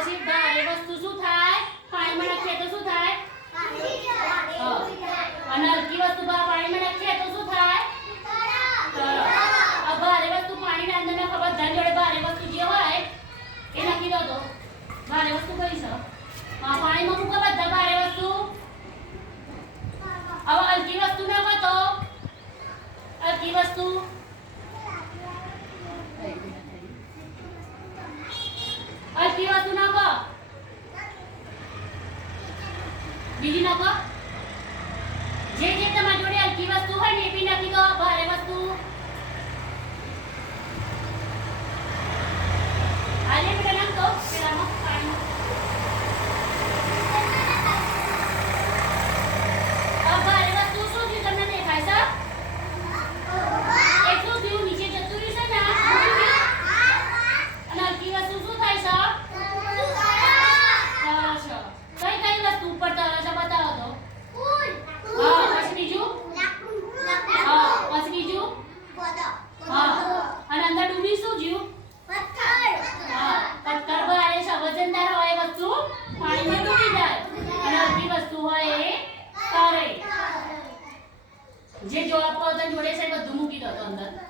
પછી ભારે વસ્તુ શું થાય? પાણીમાં નાખીએ તો શું થાય. અને હલકી વસ્તુ પાણીમાં નાખીએ તો શું થાય? ભારે વસ્તુ પાણીના અંદર નાખો બધા જોડે ભારે વસ્તુ જે હોય એ નાખી દો તો. ભારે વસ્તુ કઈ છે? પાણીમાં મૂકો બધા ભારે વસ્તુ હવે હલકી વસ્તુ નાખો તો હલકી વસ્તુ હલકી વસ્તુ નાખો. બીજી નાખો. જે જે તમારી જોડે હલકી વસ્તુ હોય ને એ બી નાખી દો ભારે વસ્તુ આજે પેલા નાખ દો પેલામાં પાણી આ ભારે વસ્તુ શું થયું તમને દેખાય છે એટલું થયું નીચે જતું રહ્યું છે ને અને હલકી વસ્તુ શું થાય છે તરસ છે. કઈ કઈ વસ્તુ ઉપર તરસ છે બતાવો તો હા પછી બીજું હા પછી બીજું હા અને અંદર ડૂબી શું જ્યું પથ્થર. પથ્થર ભારે છે વજનદાર હોય વસ્તુ પાણીમાં ડૂબી જાય. અને હલકી વસ્તુ હોય એ તરે. જે જવાબ તો જોડે છે બધું મૂકી દો તો અંદર.